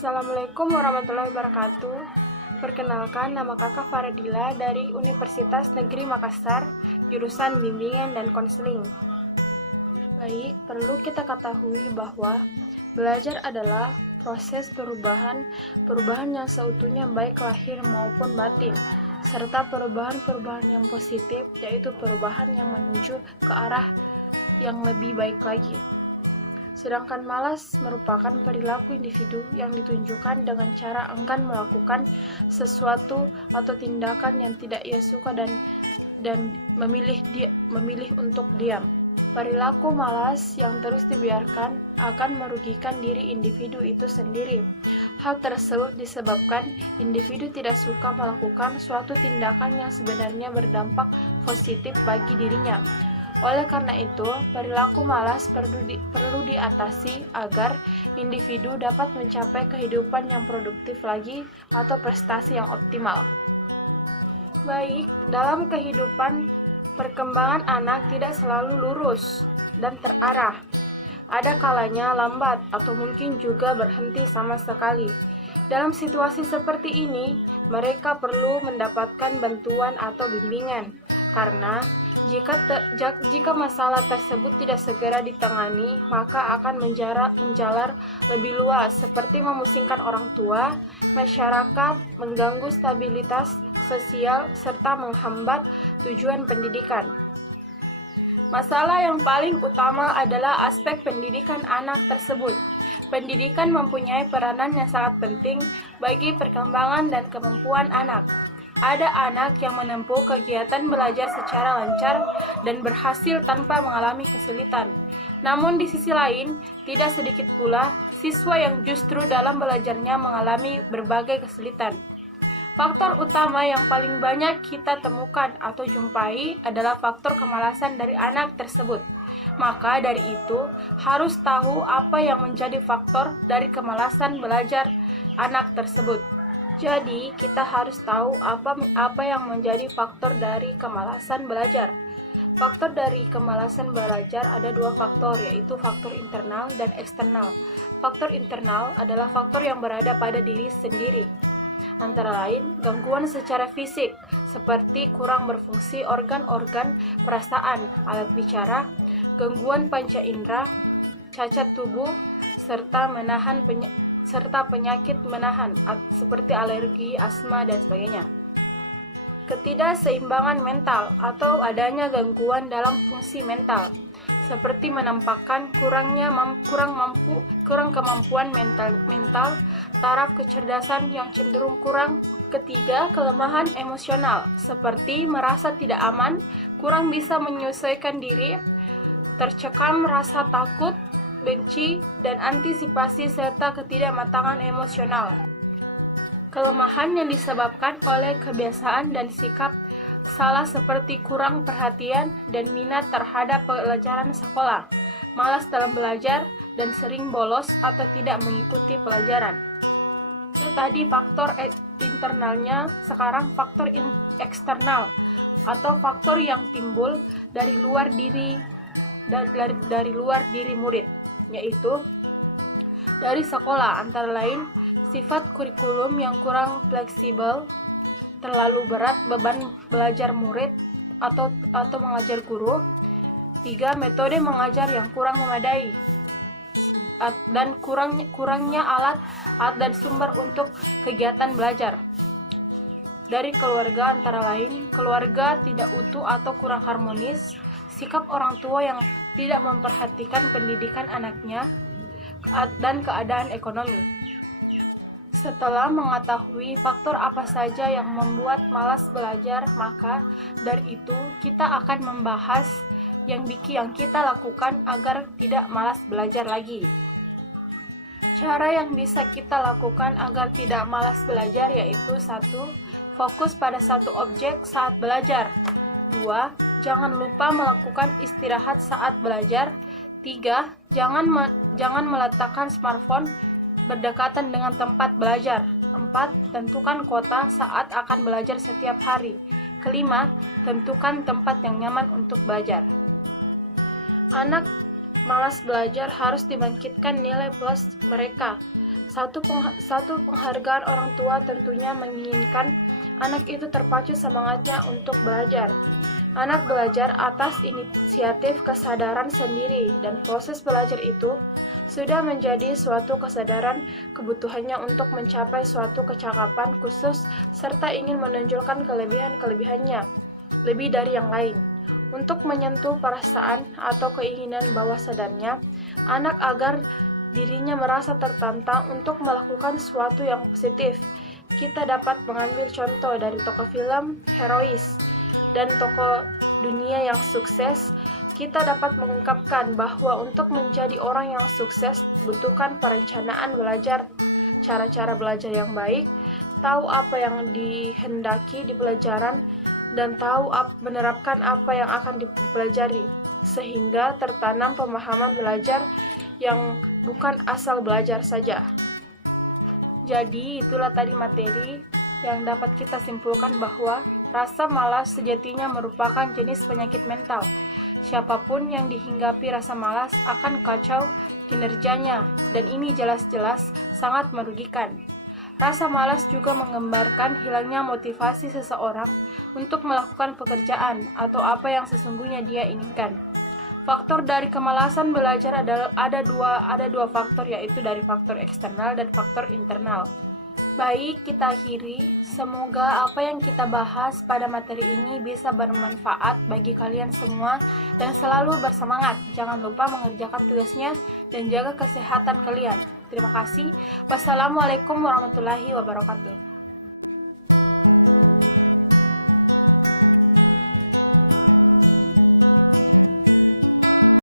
Assalamualaikum warahmatullahi wabarakatuh. Perkenalkan, nama kakak Faradila dari Universitas Negeri Makassar, jurusan Bimbingan dan Konseling. Baik, perlu kita ketahui bahwa belajar adalah proses perubahan yang seutuhnya baik lahir maupun batin, serta perubahan yang positif, yaitu perubahan yang menuju ke arah yang lebih baik lagi. Sedangkan malas merupakan perilaku individu yang ditunjukkan dengan cara enggan melakukan sesuatu atau tindakan yang tidak ia suka dan memilih untuk diam. Perilaku malas yang terus dibiarkan akan merugikan diri individu itu sendiri. Hal tersebut disebabkan individu tidak suka melakukan suatu tindakan yang sebenarnya berdampak positif bagi dirinya. Oleh karena itu, perilaku malas perlu diatasi agar individu dapat mencapai kehidupan yang produktif lagi atau prestasi yang optimal. Baik, dalam kehidupan, perkembangan anak tidak selalu lurus dan terarah. Ada kalanya lambat atau mungkin juga berhenti sama sekali. Dalam situasi seperti ini, mereka perlu mendapatkan bantuan atau bimbingan, karena jika masalah tersebut tidak segera ditangani, maka akan menjalar lebih luas, seperti memusingkan orang tua, masyarakat, mengganggu stabilitas sosial, serta menghambat tujuan pendidikan. Masalah yang paling utama adalah aspek pendidikan anak tersebut. Pendidikan mempunyai peranan yang sangat penting bagi perkembangan dan kemampuan anak. Ada anak yang menempuh kegiatan belajar secara lancar dan berhasil tanpa mengalami kesulitan. Namun di sisi lain, tidak sedikit pula siswa yang justru dalam belajarnya mengalami berbagai kesulitan. Faktor utama yang paling banyak kita temukan atau jumpai adalah faktor kemalasan dari anak tersebut. Maka dari itu, harus tahu apa yang menjadi faktor dari kemalasan belajar anak tersebut. Jadi, kita harus tahu apa yang menjadi faktor dari kemalasan belajar. Faktor dari kemalasan belajar ada dua faktor, yaitu faktor internal dan eksternal. Faktor internal adalah faktor yang berada pada diri sendiri. Antara lain, gangguan secara fisik, seperti kurang berfungsi organ-organ perasaan, alat bicara, gangguan panca indera, cacat tubuh, serta penyakit menahan seperti alergi, asma, dan sebagainya. Ketidakseimbangan mental atau adanya gangguan dalam fungsi mental, seperti menampakkan kurang kemampuan mental, taraf kecerdasan yang cenderung kurang. Ketiga, kelemahan emosional, seperti merasa tidak aman, kurang bisa menyesuaikan diri, tercekam rasa takut, benci, dan antisipasi, serta ketidakmatangan emosional. Kelemahan yang disebabkan oleh kebiasaan dan sikap salah seperti kurang perhatian dan minat terhadap pelajaran sekolah, malas dalam belajar, dan sering bolos atau tidak mengikuti pelajaran. Itu tadi faktor internalnya. Sekarang faktor eksternal atau faktor yang timbul dari luar diri murid, yaitu dari sekolah, antara lain sifat kurikulum yang kurang fleksibel, terlalu berat beban belajar murid atau mengajar guru. 3. Metode mengajar yang kurang memadai dan kurangnya alat dan sumber untuk kegiatan belajar. Dari keluarga, antara lain keluarga tidak utuh atau kurang harmonis, sikap orang tua yang tidak memperhatikan pendidikan anaknya, dan keadaan ekonomi. Setelah mengetahui faktor apa saja yang membuat malas belajar, maka dari itu kita akan membahas yang kita lakukan agar tidak malas belajar lagi. Cara yang bisa kita lakukan agar tidak malas belajar yaitu 1. Fokus pada satu objek saat belajar. 2. Jangan lupa melakukan istirahat saat belajar. 3. Jangan meletakkan smartphone berdekatan dengan tempat belajar. 4. Tentukan kuota saat akan belajar setiap hari. 5. Tentukan tempat yang nyaman untuk belajar. Anak malas belajar harus dibangkitkan nilai plus mereka. Satu penghargaan orang tua tentunya menginginkan anak itu terpacu semangatnya untuk belajar. Anak belajar atas inisiatif kesadaran sendiri, dan proses belajar itu sudah menjadi suatu kesadaran kebutuhannya untuk mencapai suatu kecakapan khusus serta ingin menonjolkan kelebihan-kelebihannya lebih dari yang lain. Untuk menyentuh perasaan atau keinginan bawah sadarnya anak agar dirinya merasa tertantang untuk melakukan sesuatu yang positif. Kita dapat mengambil contoh dari tokoh film herois dan tokoh dunia yang sukses. Kita dapat mengungkapkan bahwa untuk menjadi orang yang sukses dibutuhkan perencanaan belajar, cara-cara belajar yang baik, tahu apa yang dihendaki di pelajaran, dan tahu menerapkan apa yang akan dipelajari, sehingga tertanam pemahaman belajar yang bukan asal belajar saja. Jadi itulah tadi materi yang dapat kita simpulkan bahwa rasa malas sejatinya merupakan jenis penyakit mental. Siapapun yang dihinggapi rasa malas akan kacau kinerjanya, dan ini jelas-jelas sangat merugikan. Rasa malas juga menggambarkan hilangnya motivasi seseorang untuk melakukan pekerjaan atau apa yang sesungguhnya dia inginkan. Faktor dari kemalasan belajar ada dua faktor, yaitu dari faktor eksternal dan faktor internal. Baik, kita akhiri. Semoga apa yang kita bahas pada materi ini bisa bermanfaat bagi kalian semua dan selalu bersemangat. Jangan lupa mengerjakan tugasnya dan jaga kesehatan kalian. Terima kasih. Wassalamualaikum warahmatullahi wabarakatuh.